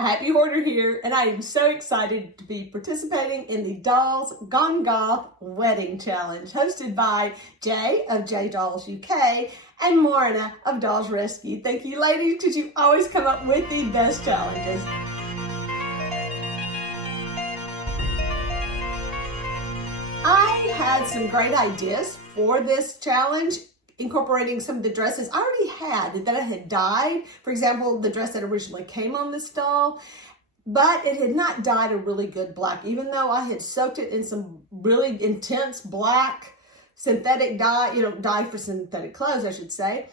Happy Hoarder here, and I am so excited to be participating in the Dolls Gone Goth Wedding Challenge, hosted by Jay of J Dolls UK and Morna of Dolls Rescue. Thank you, ladies, because you always come up with the best challenges. I had some great ideas for this challenge, incorporating some of the dresses I already had that I had dyed. For example, the dress that originally came on this doll, but it had not dyed a really good black, even though I had soaked it in some really intense black synthetic dye, dye for synthetic clothes, I should say.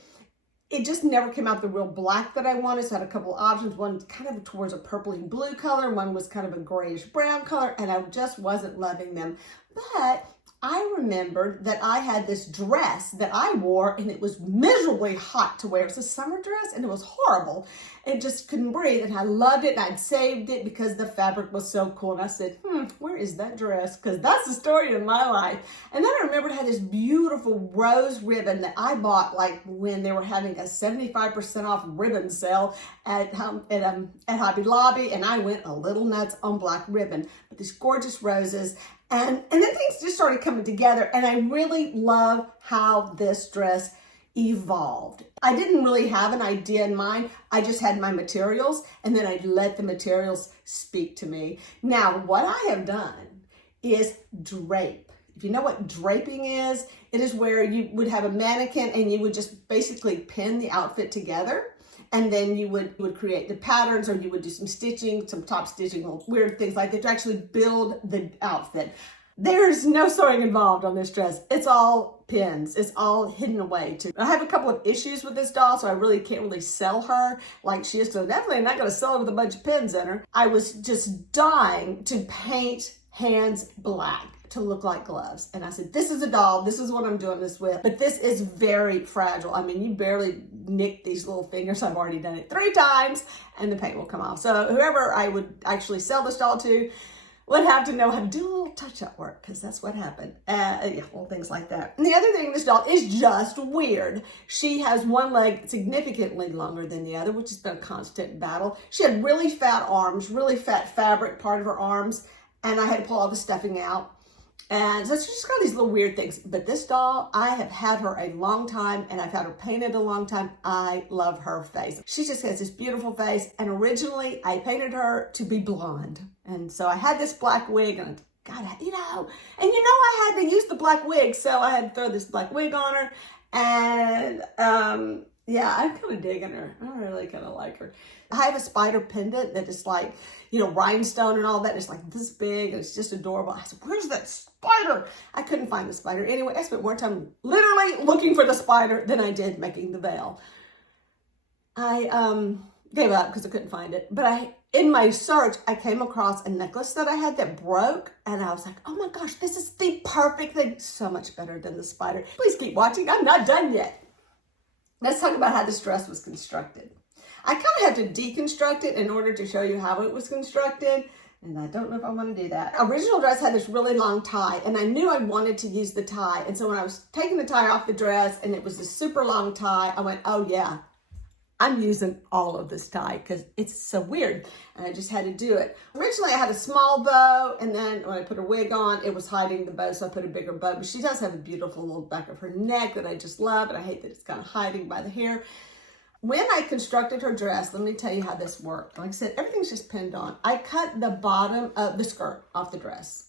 It just never came out the real black that I wanted. So I had a couple of options. One kind of towards a purpley blue color. One was kind of a grayish brown color, and I just wasn't loving them. But I remembered that I had this dress that I wore, and it was miserably hot to wear. It was a summer dress, and it was horrible. It just couldn't breathe, and I loved it, and I'd saved it because the fabric was so cool. And I said, where is that dress? Because that's the story of my life. And then I remembered I had this beautiful rose ribbon that I bought like when they were having a 75% off ribbon sale at Hobby Lobby, and I went a little nuts on black ribbon. But these gorgeous roses. And then things just started coming together, and I really love how this dress evolved. I didn't really have an idea in mind. I just had my materials, and then I let the materials speak to me. Now, what I have done is drape. If you know what draping is, it is where you would have a mannequin and you would just basically pin the outfit together. And then you would create the patterns, or you would do some stitching, some top stitching, weird things like that to actually build the outfit. There's no sewing involved on this dress. It's all pins. It's all hidden away too. I have a couple of issues with this doll, so I really can't really sell her like she is. So definitely I'm not going to sell her with a bunch of pins in her. I was just dying to paint hands black to look like gloves. And I said, this is a doll. This is what I'm doing this with. But this is very fragile. I mean, you barely nick these little fingers. I've already done it 3 times and the paint will come off. So whoever I would actually sell this doll to would have to know how to do a little touch-up work, because that's what happened. Little things like that. And the other thing, this doll is just weird. She has one leg significantly longer than the other, which has been a constant battle. She had really fat arms, really fat fabric part of her arms, and I had to pull all the stuffing out. And so she's just got these little weird things. But this doll, I have had her a long time, and I've had her painted a long time. I love her face. She just has this beautiful face. And originally, I painted her to be blonde. And so I had this black wig, and God, I had to use the black wig. So I had to throw this black wig on her. And yeah, I'm kind of digging her. I really kind of like her. I have a spider pendant that is like, rhinestone and all that. It's like this big, and it's just adorable. I said, where's that spider? I couldn't find the spider. Anyway, I spent more time literally looking for the spider than I did making the veil. I gave up because I couldn't find it. But in my search, I came across a necklace that I had that broke, and I was like, oh my gosh, this is the perfect thing. So much better than the spider. Please keep watching. I'm not done yet. Let's talk about how this dress was constructed. I kind of had to deconstruct it in order to show you how it was constructed, and I don't know if I want to do that. Original dress had this really long tie, and I knew I wanted to use the tie, and so when I was taking the tie off the dress and it was a super long tie, I went, oh yeah, I'm using all of this tie because it's so weird, and I just had to do it. Originally, I had a small bow, and then when I put a wig on, it was hiding the bow, so I put a bigger bow, but she does have a beautiful little back of her neck that I just love, and I hate that it's kind of hiding by the hair. When I constructed her dress, let me tell you how this worked. Like I said, everything's just pinned on. I cut the bottom of the skirt off the dress,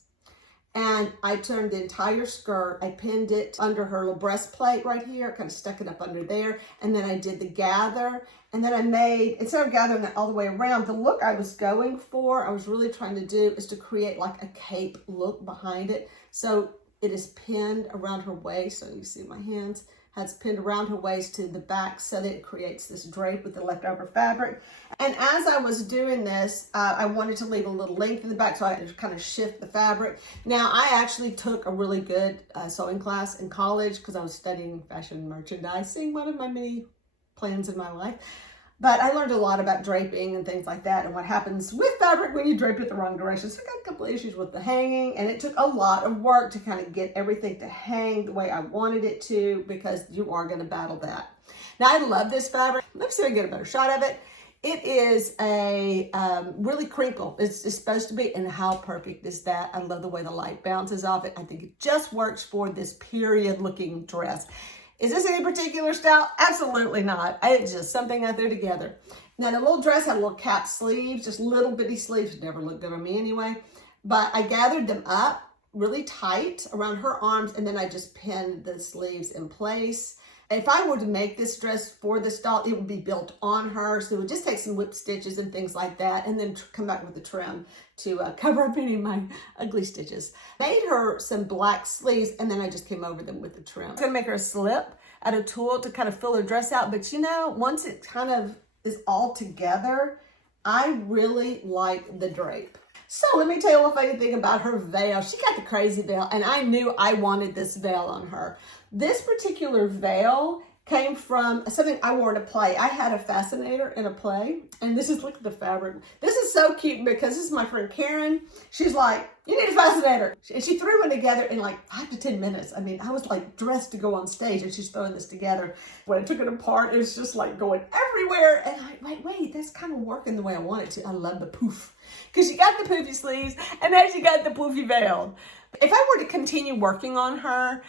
and I turned the entire skirt. I pinned it under her little breastplate right here, kind of stuck it up under there, and then I did the gather, and then I made, instead of gathering it all the way around, the look I was going for, I was really trying to do, is to create like a cape look behind it. So it is pinned around her waist, so you see my hands. It's pinned around her waist to the back so that it creates this drape with the leftover fabric. And as I was doing this, I wanted to leave a little length in the back, so I could kind of shift the fabric. Now, I actually took a really good sewing class in college because I was studying fashion merchandising, one of my many plans in my life. But I learned a lot about draping and things like that and what happens with fabric when you drape it the wrong direction. So I got a couple of issues with the hanging, and it took a lot of work to kind of get everything to hang the way I wanted it to, because you are going to battle that. Now, I love this fabric. Let's see if I can get a better shot of it. It is a really crinkle. It's supposed to be, and how perfect is that? I love the way the light bounces off it. I think it just works for this period looking dress. Is this any particular style? Absolutely not. It's just something I threw together. Now the little dress had a little cap sleeves, just little bitty sleeves. Never looked good on me anyway. But I gathered them up really tight around her arms, and then I just pinned the sleeves in place. If I were to make this dress for this doll, it would be built on her. So it would just take some whip stitches and things like that, and then come back with the trim to cover up any of my ugly stitches. Made her some black sleeves, and then I just came over them with the trim. I'm gonna make her a slip out of tulle to kind of fill her dress out. But you know, once it kind of is all together, I really like the drape. So let me tell you a funny thing about her veil. She got the crazy veil, and I knew I wanted this veil on her. This particular veil came from something I wore in a play. I had a fascinator in a play, and this is, look at the fabric. This is so cute because this is my friend Karen. She's like, you need a fascinator. And she threw one together in like 5 to 10 minutes. I mean, I was like dressed to go on stage, and she's throwing this together. When I took it apart, it was just like going everywhere. And I wait, that's kind of working the way I want it to. I love the poof. Because she got the poofy sleeves, and then she got the poofy veil. If I were to continue working on her,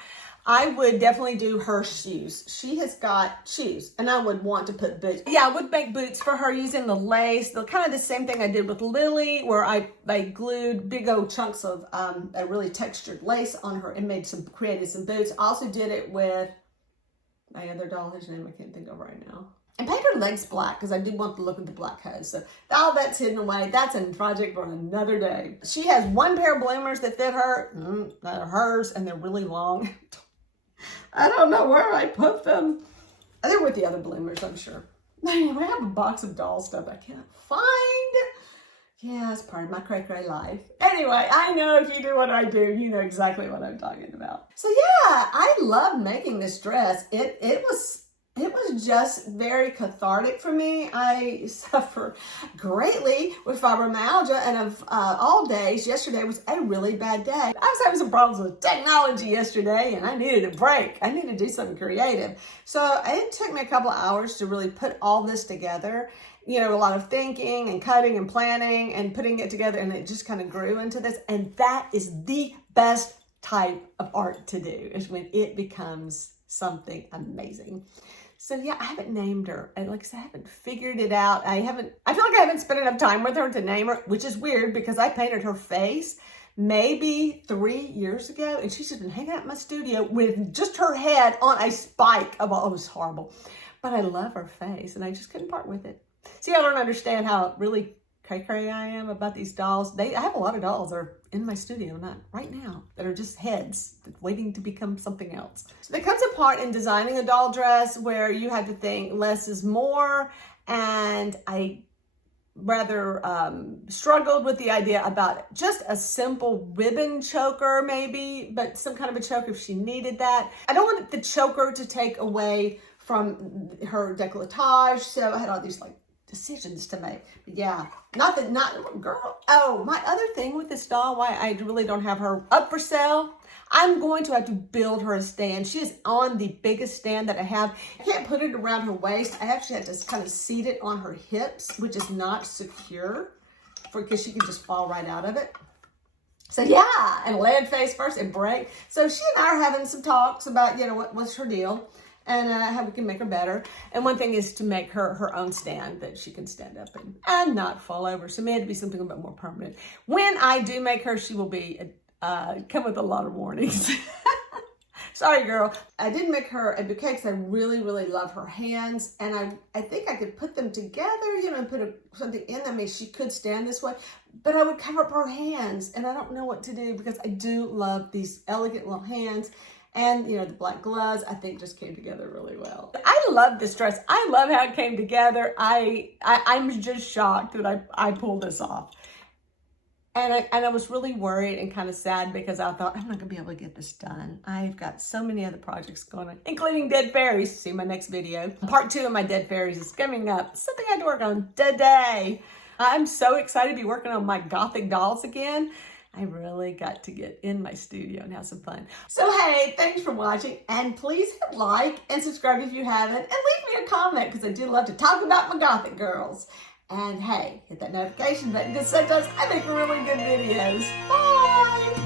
I would definitely do her shoes. She has got shoes, and I would want to put boots. Yeah, I would make boots for her using the lace. The kind of the same thing I did with Lily, where I glued big old chunks of a really textured lace on her and created some boots. I also did it with my other doll, whose name I can't think of right now. And paint her legs black because I did want the look of the black hose. So all that's hidden away. That's a project for another day. She has one pair of bloomers that fit her. That are hers, and they're really long. I don't know where I put them. They're with the other bloomers, I'm sure. Anyway, I have a box of doll stuff I can't find. Yeah, it's part of my cray-cray life. Anyway, I know if you do what I do, you know exactly what I'm talking about. So yeah, I love making this dress. It was just very cathartic for me. I suffer greatly with fibromyalgia, and of all days, yesterday was a really bad day. I was having some problems with technology yesterday, and I needed a break. I needed to do something creative. So it took me a couple of hours to really put all this together. You know, a lot of thinking and cutting and planning and putting it together, and it just kind of grew into this. And that is the best type of art to do, is when it becomes something amazing. So yeah, I haven't named her. Like I said, I haven't figured it out. I feel like I haven't spent enough time with her to name her, which is weird because I painted her face maybe 3 years ago, and she's just been hanging out in my studio with just her head on a spike. Oh, it was horrible. But I love her face, and I just couldn't part with it. See, I don't understand how really cray-cray I am about these dolls. I have a lot of dolls that are in my studio, not right now, that are just heads waiting to become something else. So there comes a part in designing a doll dress where you have to think less is more, and I rather struggled with the idea about just a simple ribbon choker maybe, but some kind of a choker if she needed that. I don't want the choker to take away from her décolletage, so I had all these like decisions to make. But yeah, girl. Oh, my other thing with this doll, why I really don't have her up for sale, I'm going to have to build her a stand. She is on the biggest stand that I have. I can't put it around her waist. I actually had to kind of seat it on her hips, which is not secure because she can just fall right out of it. So yeah, and land face first and break. So she and I are having some talks about, you know, what's her deal, and how we can make her better. And one thing is to make her own stand that she can stand up in and not fall over. So it had to be something a bit more permanent. When I do make her, she will be come with a lot of warnings. Sorry, girl. I did make her a bouquet because I really, really love her hands. And I think I could put them together, you know, and put something in them. I mean, she could stand this way, but I would cover up her hands. And I don't know what to do because I do love these elegant little hands. And, you know, the black gloves, I think, just came together really well. I love this dress. I love how it came together. I'm just shocked that I pulled this off. And I was really worried and kind of sad because I thought, I'm not going to be able to get this done. I've got so many other projects going on, including Dead Fairies. See my next video. Part 2 of my Dead Fairies is coming up. Something I had to work on today. I'm so excited to be working on my Gothic dolls again. I really got to get in my studio and have some fun. So hey, thanks for watching, and please hit like and subscribe if you haven't, and leave me a comment because I do love to talk about my Gothic girls. And hey, hit that notification button because sometimes I make really good videos. Bye!